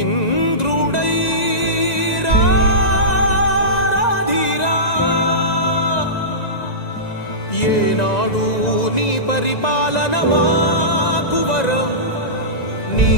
ఇంద్రుడై ఏనాడు నీ పరిపాలన మాకు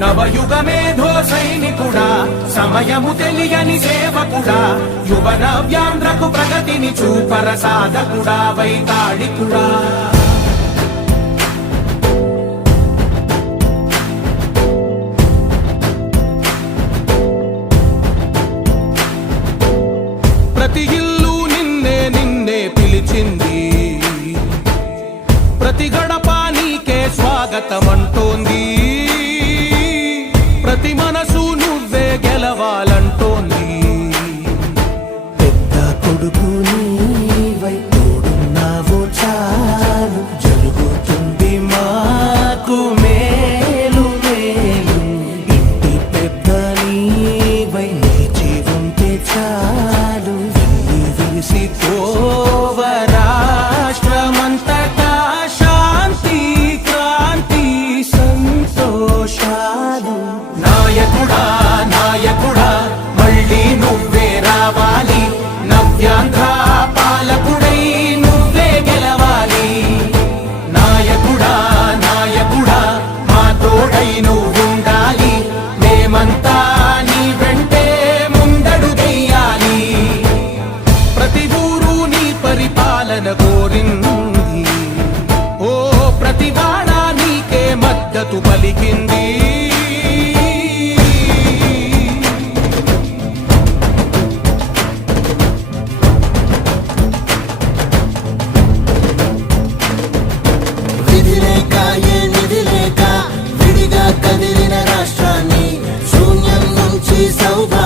నవయుగ మేధో సైనికుడా సమయము తెలియని సేవకుడా యువన వ్యాంధ్రకు ప్రగతిని చూపర సాధకుడా వైతాళికుడా. ప్రతి ఇల్లు నిన్నే నిన్నే పిలిచింది. ప్రతి గడప నీకే స్వాగతం గెలవాలంటోంది పెద్ద కొడుకు నీవై తోడున్నావు చాలు. జరుగుతుంది మాకు మేలు మేలు. ఇంటి పెద్ద నీవై నిలిచి ఉంటే చాలు. వెళ్ళి విరిసి మేమంతా నీ వెంటే ముందడుగెయ్యాలి ప్రతి ఊరు నీ పరిపాలన కోరింది. ఓ ప్రతి నీకే మద్దతు పలికింది. me salvar.